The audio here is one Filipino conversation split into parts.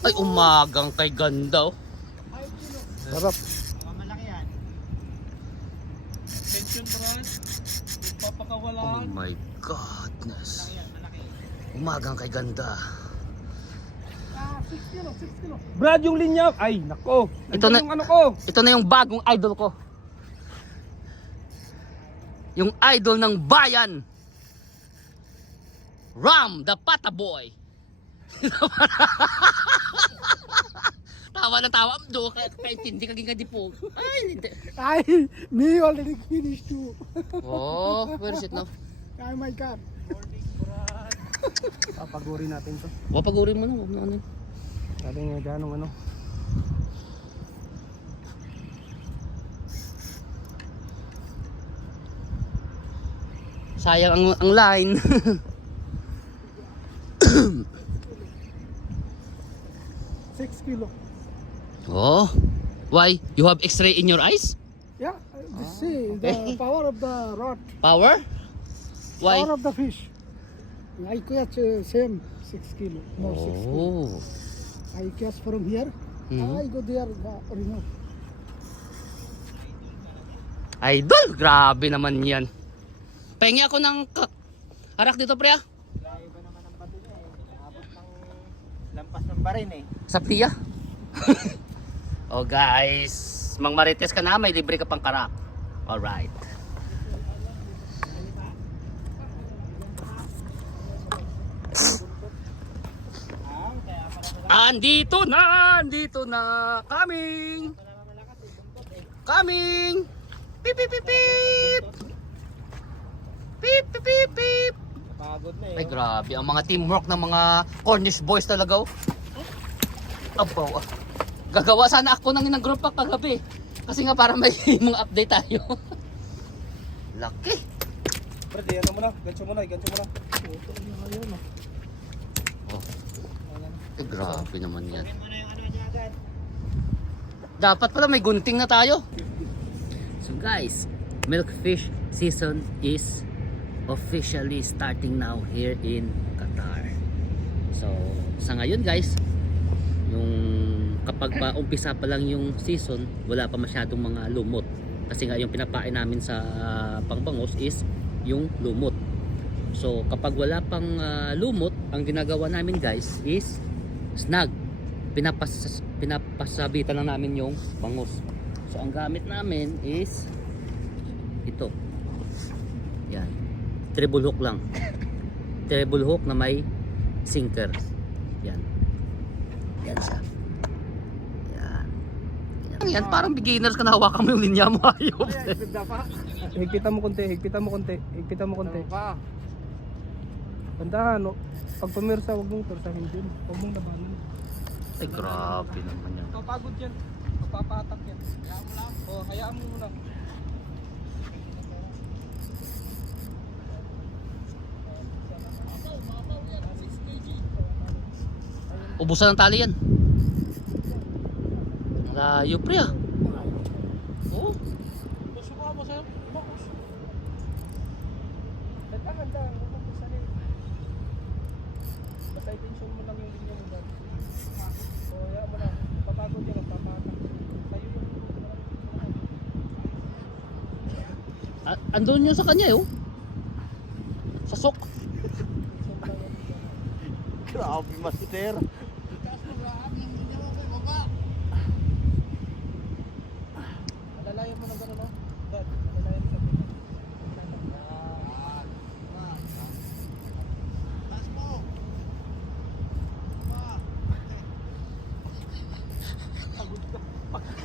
Ay, umagang kay ganda oh. Sarap. Malaki yan. Pension brand. Oh Papakawalan. my godness. Malaki yan, malaki. Umagang kay ganda. 6 kilo, 6 kilo. Brad, yung linya. Ay, nako. Ito na- Yung ano ko. Ito na yung bagong idol ko. Yung idol ng bayan. Ram, the Pata Boy. Tawa na tawa. Do ka kaintindi ka gingadi po. Ay, hindi. Ay, me already finished too. Oh, where is it now? Kaya my car. Papagurin natin to. Wapagurin mo na, wag na ano. Natin nga ganong ano. Sayang ang line. 6 kilo. Oh. Why? You have X-ray in your eyes? Yeah, see the power of the rod. Power? Why? Power of the fish. I catch same 6 kilo. No, 6 kilo. Oh. I catch from here. Mhm. I go there, remove. Idol, grabe naman yan. Pahingi ako ng harak dito, pre. Layo ba naman ang bato niya eh. Abot ng lampas ng barin eh. Sa Pia. Oh guys, Mang Marites ka na, may libre ka pang karak. Alright. Andito na, coming. Coming. Pip pip pip pip. Pip pip pip pip. Pagod na eh. Ay grabe, ang mga teamwork ng mga Cornish boys talaga oh. Abaw ah. Gagawa sana ako ng group pack kagabi. Kasi nga para may mga update tayo. Laki. Brad, ano mo na? Gancho mo na, gancho mo na. Oh. Ay grabe naman yan. Kunin mo na yung ano niya agad. Dapat pala may gunting na tayo. So guys, milkfish season is officially starting now here in Qatar. So sa ngayon guys, yung kapag pa umpisa pa lang yung season, wala pa masyadong mga lumot. Kasi nga yung pinapain namin sa pangbangos is yung lumot. So kapag wala pang lumot, ang ginagawa namin guys is snag. Pinapasabitan lang namin yung bangus. So ang gamit namin is ito. Yan. Treble hook lang. Treble hook na may sinker. Yan. Yan siya. Yan. Yan parang beginners ka na hawakan mo yung linya mo ayop. Higpitan mo konti, higpitan mo konti, higpitan mo konti. Tandahan, no? Pag pumirsa, huwag mong tursahin din. Huwag mong labanan. Ay grabe naman yan. Kapagod yan. Mapapatak yan. Hayaan mo lang. O, hayaan mo lang. Ubusan ng tali yan. Layo pre ah. Oh. Subukan mo sa'yo. Bakus. Tandahan, huwag mong tursahin. Basta i-tension mo lang yung linya mo dyan. O, hayaan mo lang. Papagod yan, mapapatak. Tayo yung Andun yun sa kanya eh oh. Sa sok. Grabe master. Alalayan mo na gano'n, no? Dad, alalayan mo sa pinag.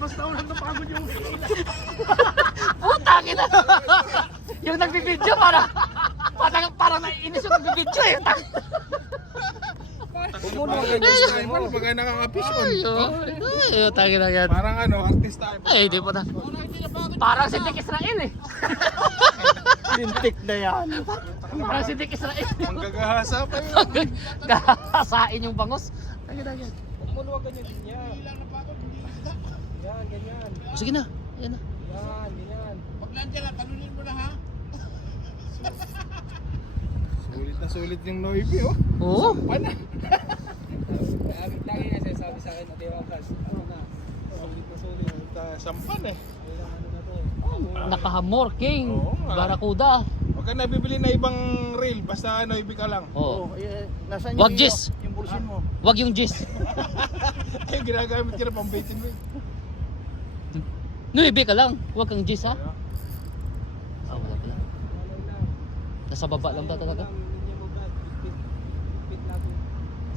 Mas naulan na pagod yung Puta kita. Yung nagbibideo parang naiinis yung nagbibideo eh. Huwag mo naman ganyan mo. Pag nakaka-fish on. Ay, tagi na yan. Parang ano, artista. Ay, di po na. Parang si Dick Israel eh. Lintik na yan. Parang si Dick Israel. Ang gagahasa pa yun. Gahasain yung bangos. Tagi na yan. Huwag mo naman ganyan din yan. Yan, ganyan. Sige na. Yan na. Yan, ganyan. Pag nandiyan na, talunin mo na ha. Sulit na sulit yung Noibi oh. Oo. Pana. Lagi nga sinasabi sa akin, okay, Wakas, ano na, sulit na sulit. Sampan eh. Ilang ano na to eh. Nakahamor, King. Oo nga. Barakuda. Huwag ka nabibili na ibang reel. Basta ibig ka lang. Oh. Nasaan Wag yung, Jis. yung bulsin mo? Wag yung gis. Ay, ginagamit ka na pang baitin mo eh. Nuibi ka lang. Wag kang gis, ha? Ah, wala pala. Malay lang. Nasa baba lang ba talaga? Hindi mo ba, bit lang.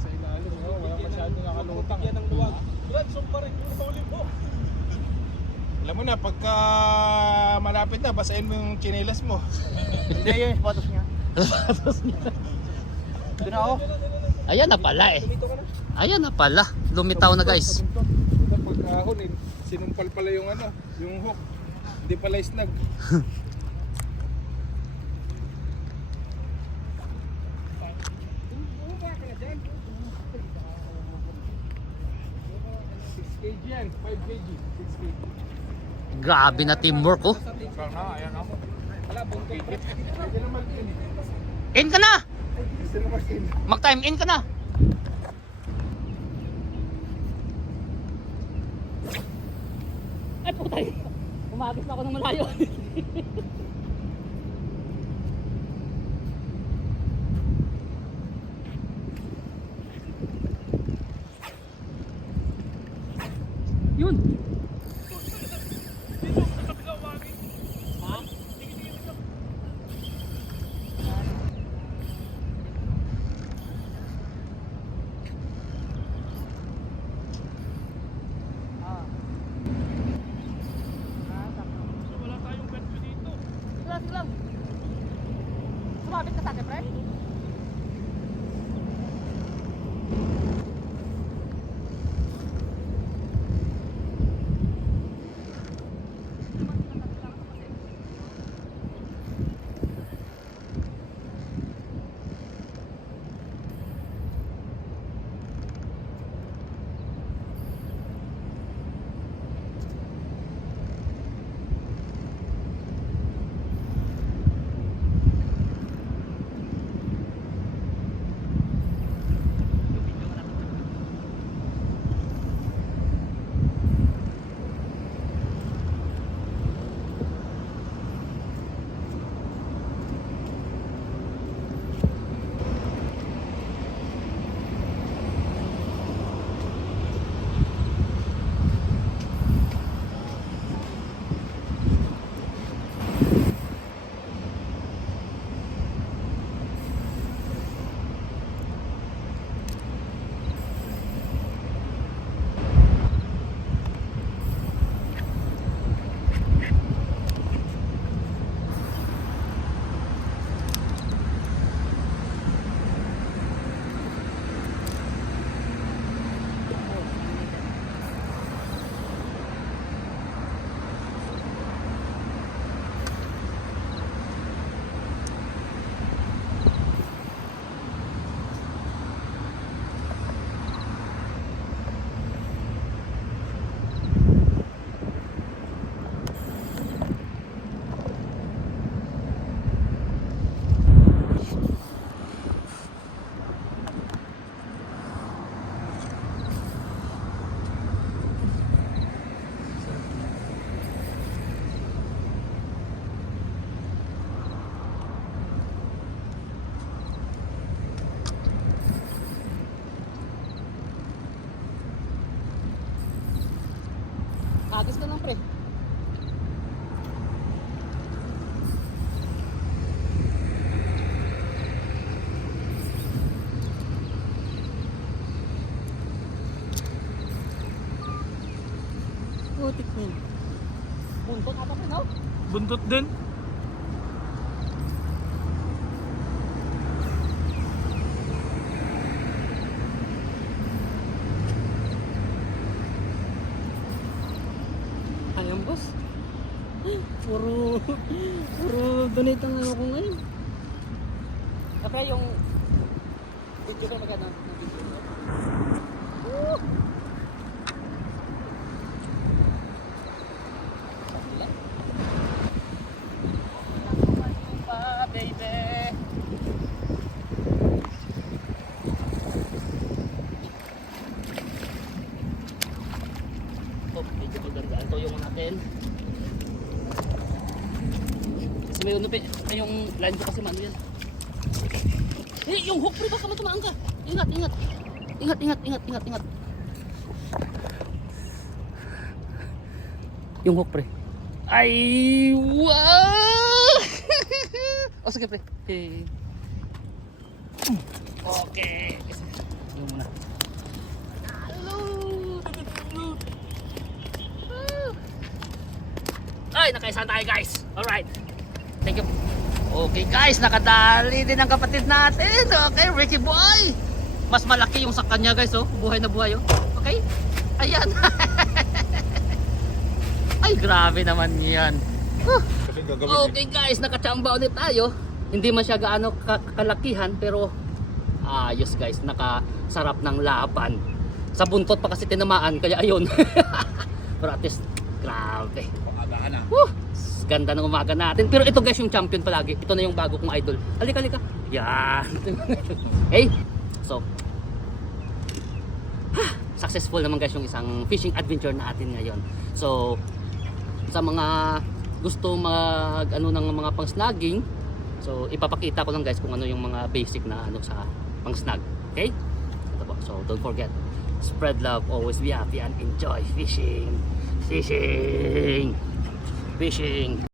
Sa ilalim, wala masyadong nakalutang. Yan ang luwag. Brad, sumpa rin yung huli mo. Alam mo na, pagka malapit na, basahin mo yung chinelas mo. Hindi, yun yung sapatos niya. Ito na ako. Ayan na pala eh. Dito ka na. Ayan na pala. Lumitaw na guys. Ito pagkahon eh, sinumpal pala yung ano, yung hook. Hindi pala snag. kg yan, 5 kg, 6 kg. Grabe na teamwork oh. Ayan ako. Wala, buntot. Pwede na mag-in. In ka na! Gusto na mag-in. Mag-time in ka na! Ay putay! Umagis na ako ng malayo. Yun! Ha? Sige lang. Sumabit ka sa akin, pre? Agis ka lang, pre. Putik mo. Buntot ata, pre, no? Buntot din. Ayan, boss. Puro donate ang ano ko ngayon. Kapag yung video ko maganda ng video. Sakila. Pa, baby. 1 may ano pa, yung line ko kasi mano yan. Eh, yung hook pre, baka matumaan ka. Ingat, ingat. Ingat, ingat, ingat, ingat, ingat. Yung hook pre. Ay, wow! O sige pre. Okay. Yung muna. Ay, nakaisa tayo guys. Alright. Thank you. Okay guys, nakadali din ang kapatid natin. Okay, Ricky Boy. Mas malaki yung sa kanya guys, oh. Buhay na buhay, oh. Okay? Ayan. Ay, grabe naman yan. Kasi gagawin Okay guys, nakachamba ulit tayo. Hindi man siya gaano kalakihan, pero ayos guys, nakasarap ng laban. Sa buntot pa kasi tinamaan, kaya ayun. Pero at least, grabe. Pangadahan na. Ganda ng umaga natin. Pero ito guys yung champion palagi. Ito na yung bago kong idol. Halika, halika. Yan. Hey, so successful naman guys yung isang fishing adventure natin ngayon. So sa mga gusto mag ano ng mga pang snagging, so ipapakita ko lang guys kung ano yung mga basic na ano sa pang snag. Okay? Ito po. So don't forget, spread love, always be happy and enjoy fishing. Fishing.